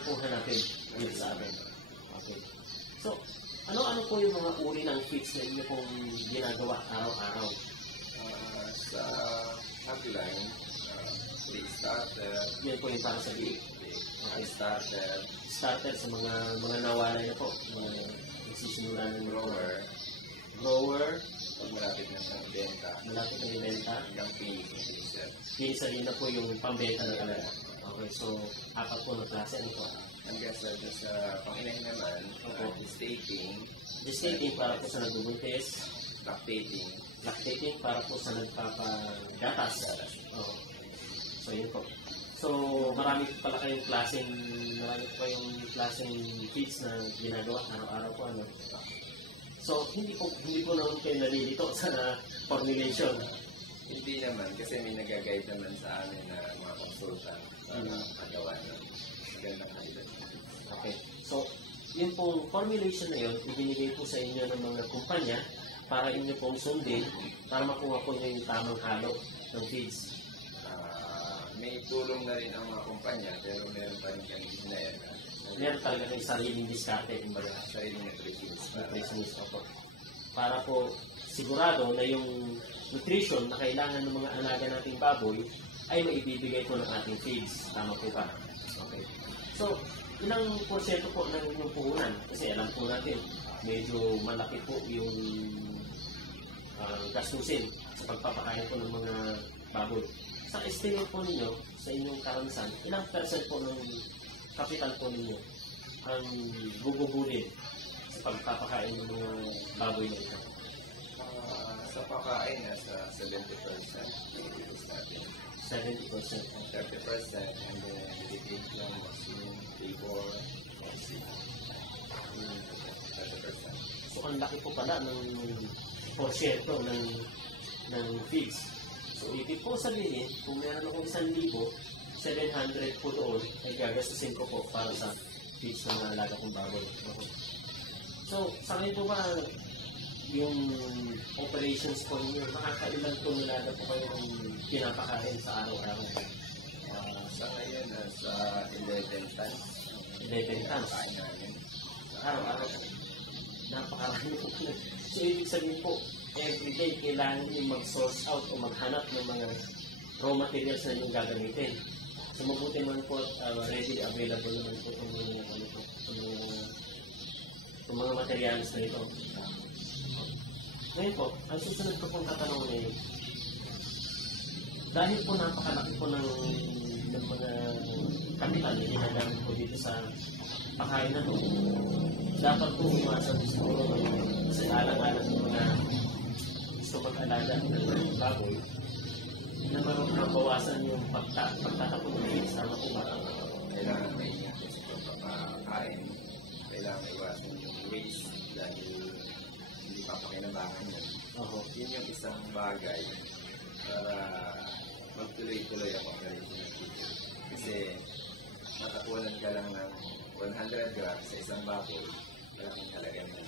lang po hanapin dito sa amin. Okay. So, ano-ano po yung mga uri ng feeds na inyo pong ginagawa araw-araw? Sa hotline, starter. Yan po yung para sa biig. Okay. Starter sa mga nawalay na po. Mga nagsisimula ng grower. Pag malapit na sa benta. Malapit na yung benta. Hanggang pinisa. Pinisa rin na po yung pambenta na talaga. Okay, so apat po na klase. Ano po? Hanggang sa pang-inahin naman, gestating para po sa nagbubuntis. Lactating para po sa nagpapagatas. Oh. So yun po. So marami pala kayong klaseng feeds na ginagawa araw-araw po. Ano? So hindi po naman kayo nalilito sa formulation. Hindi naman, kasi may nag-guide naman sa amin na mga consultant para magawa ng magandang kailan. Okay. So, yung pong formulation na yun, ibinigay po sa inyo ng mga kumpanya para inyo pong sundin para makuha po nyo yung tamang halo ng feeds. May tulong na rin ang mga kumpanya, pero meron pa rin kami meron talaga kayong sariling diskarte, kumbaga. Sariling nutritionist. Para po sigurado na yung nutrition na kailangan ng mga alaga nating baboy ay maibibigay po ng ating feeds. Tama po ba? Okay. So, ilang porsyento po ng inyong puhunan? Kasi alam po natin, medyo malaki po yung gastusin sa pagpapakain po ng mga baboy. Sa estimate po ninyo, sa inyong karanasan, ilang percent po ng kapital po ninyo ang gugugulin sa pagpapakain ng mga baboy na ito? Sa pakain, nasa 70%. 70%. 30%, and then bibigyan lang maximum labor, 30%. So, ang laki po pala ng porsyento ng feeds. So, ibig po sabihin, kung meron akong 1,700 po doon, ay gagastusin ko po para sa feeds ng mga alaga kong baboy. Okay. So, sa ngayon po ba, yung operations po ninyo, nakakailan tonelada po kayong pinapakain sa araw-araw? Sa ngayon, nasa 11 tons. 11 tons? Kain namin. Araw-araw. Napakarami po. So, ibig sabihin po, everyday, kailangan nyo mag-source out o maghanap ng mga raw materials na yung gagamitin. So, mabuti man po ready available naman po itong mga materials na ito. Ngayon po, ang susunod ko pong tatanong ngayon, dahil po napakalaki po ng mga kapital na ginagamit po dito sa pakain na ito, dapat po umasan siguro sa alang-alang ng mga gusto mag-alaga ng baboy na mabawasan yung pagtatapon ng feeds. Tama po ba? Kailangan may pagkakain, kailangan iwasan yung waste dahil hindi papakinabangan yan. Yun yung isang bagay para magtuloy-tuloy ang operation ng feeds. Kasi matapunan ka lang ng 100 grams sa isang baboy, malaking talaga na.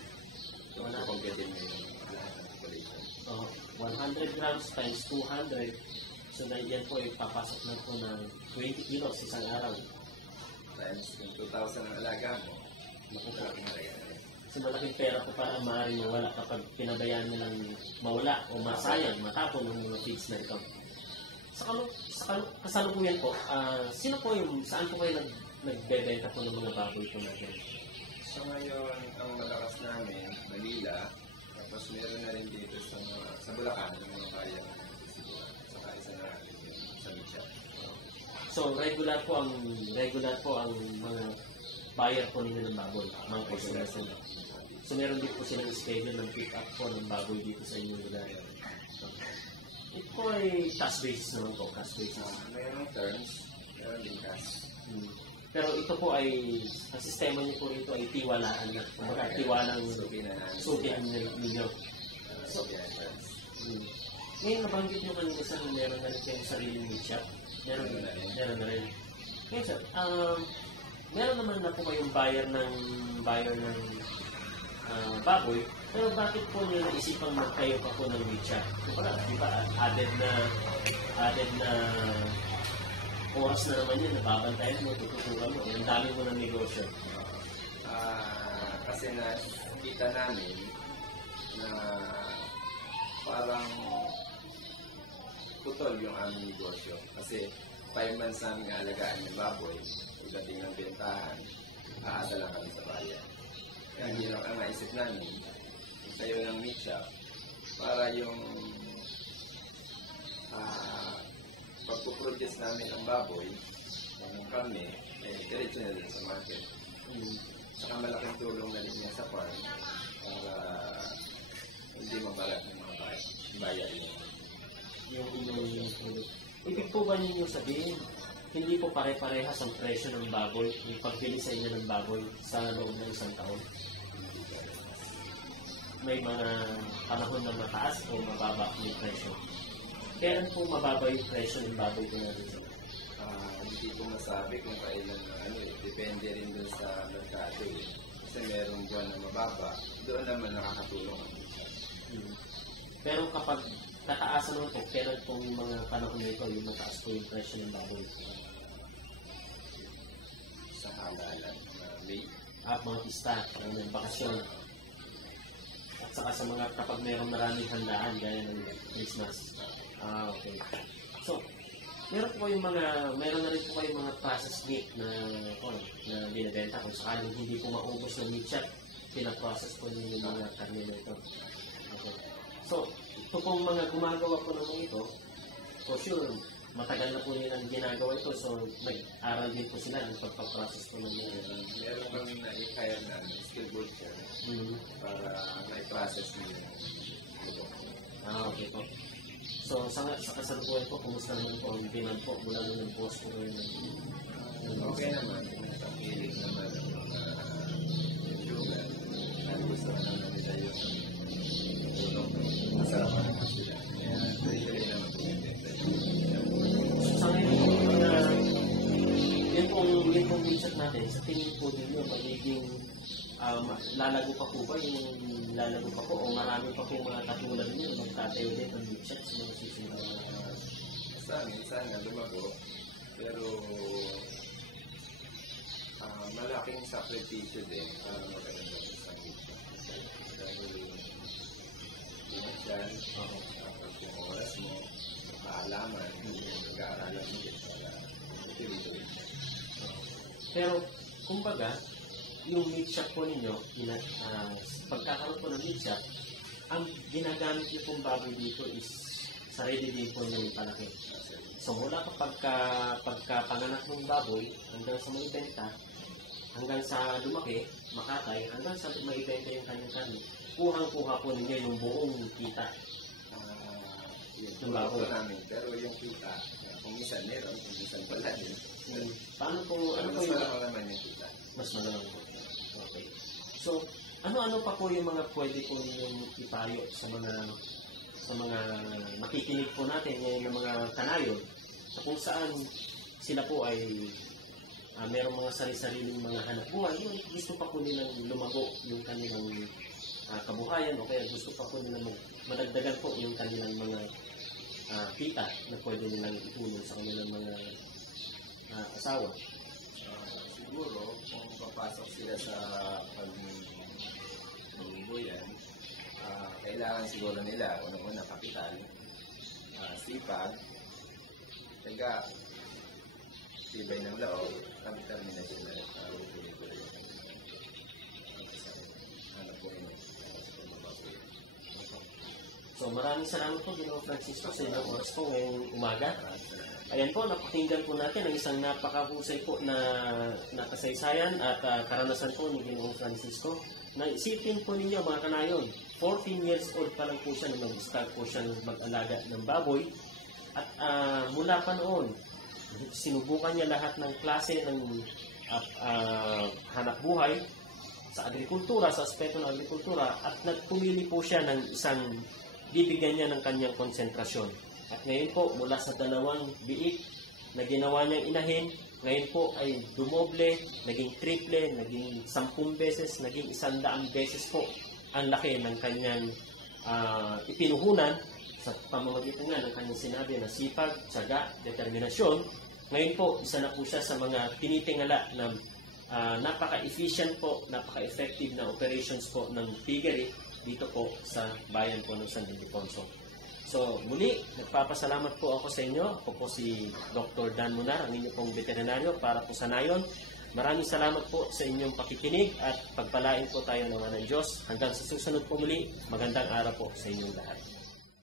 So, nakompetin mo yung lahat ng operation. 100 grams times 200, so yan po ipapasok na po ng 20 kilos isang araw. Times yung 2,000 ang alaga mo, malaking talaga na. So malaking pera po para maaaring mawala kapag pinabayaan nilang mawala o masayang, matapon ng mga feeds na ito. Sa kasalukuyan po, sino po yung, saan po kayo nagbebenta po ng mga baboy po natin? So ngayon, ang malakas namin, Manila, tapos meron na rin dito sa Bulacan, ng mga bayan sa isa na sa Micha. So regular po ang mga buyer po ninyo ng baboy, mga customers nila. So meron din po silang schedule ng pick up po ng baboy dito sa inyong lugar. Ito po ay cash basis naman po, cash basis. Mayroong terms, meron din cash. Pero ito po ay, ang sistema niyo po ito ay tiwalaan na. Kumbaga, tiwalang sukihan ninyo. So, ngayon nabanggit nyo kanina sa meron na rin kayong sariling meat shop. Meron na rin. Ngayon sir, meron naman na po kayong buyer ng baboy, pero bakit po nyo naisipang magtayo pa po ng meat shop? Kumbaga, di ba, added na oras na naman yan, nababantayan mo, tututukan mo, ang dami mo ng negosyo. Kasi nakita namin na parang putol yung aming negosyo. Kasi 5 months namin alagaan ng baboy, pagdating ng bentahan, aasa lang kami sa bayan. Kaya hirap ang naisip namin, tayo ng meat shop, para yung pagpuproduce namin ng baboy, ng kami, diretso na din sa market. Saka malaking tulong na rin yan sa farm para hindi mabalat ng mga bayan. Yung ibig po ba ninyo sabihin, hindi po pare-parehas ang presyo ng baboy, yung pagbili sa inyo ng baboy sa loob ng isang taon? May mga panahon na mataas o mababa yung presyo? Kailan po mababa yung presyo ng baboy ko natin? Hindi ko masabi kung kailan depende rin dun sa merkado. Kasi merong buwan na mababa, doon naman nakakatulong ang isa. Pero kapag tataasan naman po, kailan po yung mga panahon na ito, yung mataas po yung presyo ng baboy? Sa halalan, May. Mga pista, ng bakasyon. At saka sa mga kapag mayroong maraming handaan, gaya ng Christmas. Okay. So, meron na rin po kayong mga processed meat na binibenta kung sakaling hindi po maubos ng meat shop, pinaprocess po ninyo yung mga karne na ito. Okay. So, ito pong mga gumagawa po naman ito, for sure, matagal na po nilang ginagawa ito, so may-aral din po sila ng pagpaprocess po ng mga. Meron kami na-hire na skill butcher para na-process nila. Okay po. So, sa kasalukuyan po, kumusta naman po ang binan po mula nung post po ngayon? Okay naman. Ang hilig naman ng mga sugar. At gusto naman nila yung ulong. Masarap naman sila. Kaya, tuloy naman po yung sa ngayon po, yun pong minsan natin, sa tingin po din yun, magiging lalago pa po ba o marami pa po mga katulad nyo magtatayo din ng meat shop sa mga susunod? Sana lumago, pero malaking sakripisyo din para magkaroon ng isang meat shop. Dahil yung dyan, kapag yung oras mo, kaalaman, nag-aaralan mo din para ituloy-tuloy. Pero, kumbaga, yung meat shop po ninyo, pagkakaroon po ng meat shop, ang ginagamit niyo pong baboy dito is sarili din po yung palaki. So mula pagkapanganak ng baboy, hanggang sa maibenta, hanggang sa lumaki, makatay, hanggang sa maibenta yung kanyang karne, kuhang-kuha po ninyo yung buong kita. Yung baboy namin, pero yung kita, kung minsan meron, kung minsan wala din. Paano po, mas malamang naman yung kita? Mas malamang po. Okay. So, ano-ano pa po yung mga pwede po ninyong ipayo sa mga makikinig po natin ngayon ng mga kanayon sa kung saan sila po ay merong mga sari-sariling mga hanap buhay, yung gusto pa po nilang lumago yung kanilang kabuhayan o kaya gusto pa po nilang madagdagan po yung kanilang mga kita na pwede nilang itulong sa kanilang mga asawa. Siguro, kung papasok sila sa pag-bubuyan, kailangan siguro nila, unang-una kapital, sipag, taga, tibay ng loob, ang determination na tuloy-tuloy. So maraming salamat po, Ginoong Francisco, sa ilang oras po ngayong umaga. Ayan po, napakinggan po natin ang isang napakahusay po na kasaysayan at karanasan po ni Ginoong Francisco. Naisipin po ninyo mga kanayon, 14 years old pa lang po siya nung mag-start po siya mag-alaga ng baboy. At mula pa noon, sinubukan niya lahat ng klase ng hanap buhay sa agrikultura, sa aspeto ng agrikultura, at nagpumili po siya ng isang bibigyan niya ng kanyang konsentrasyon. At ngayon po, mula sa 2 biik na ginawa niyang inahin, ngayon po ay dumoble, naging triple, naging 10 beses, naging 100 beses po ang laki ng kanyang ipinuhunan sa pamamagitan nga ng kanyang sinabi na sipag, tiyaga, determinasyon, Ngayon po, isa na po siya sa mga tinitingala na napaka-efficient po, napaka-effective na operations po ng piggery dito po sa bayan po ng San Ildefonso. So, muli, nagpapasalamat po ako sa inyo. Ako po si Dr. Dan Munar, ang inyo pong veterinaryo para po sa Nayon. Maraming salamat po sa inyong pakikinig at pagpalain po tayo naman ng Diyos. Hanggang sa susunod po muli, magandang araw po sa inyong lahat.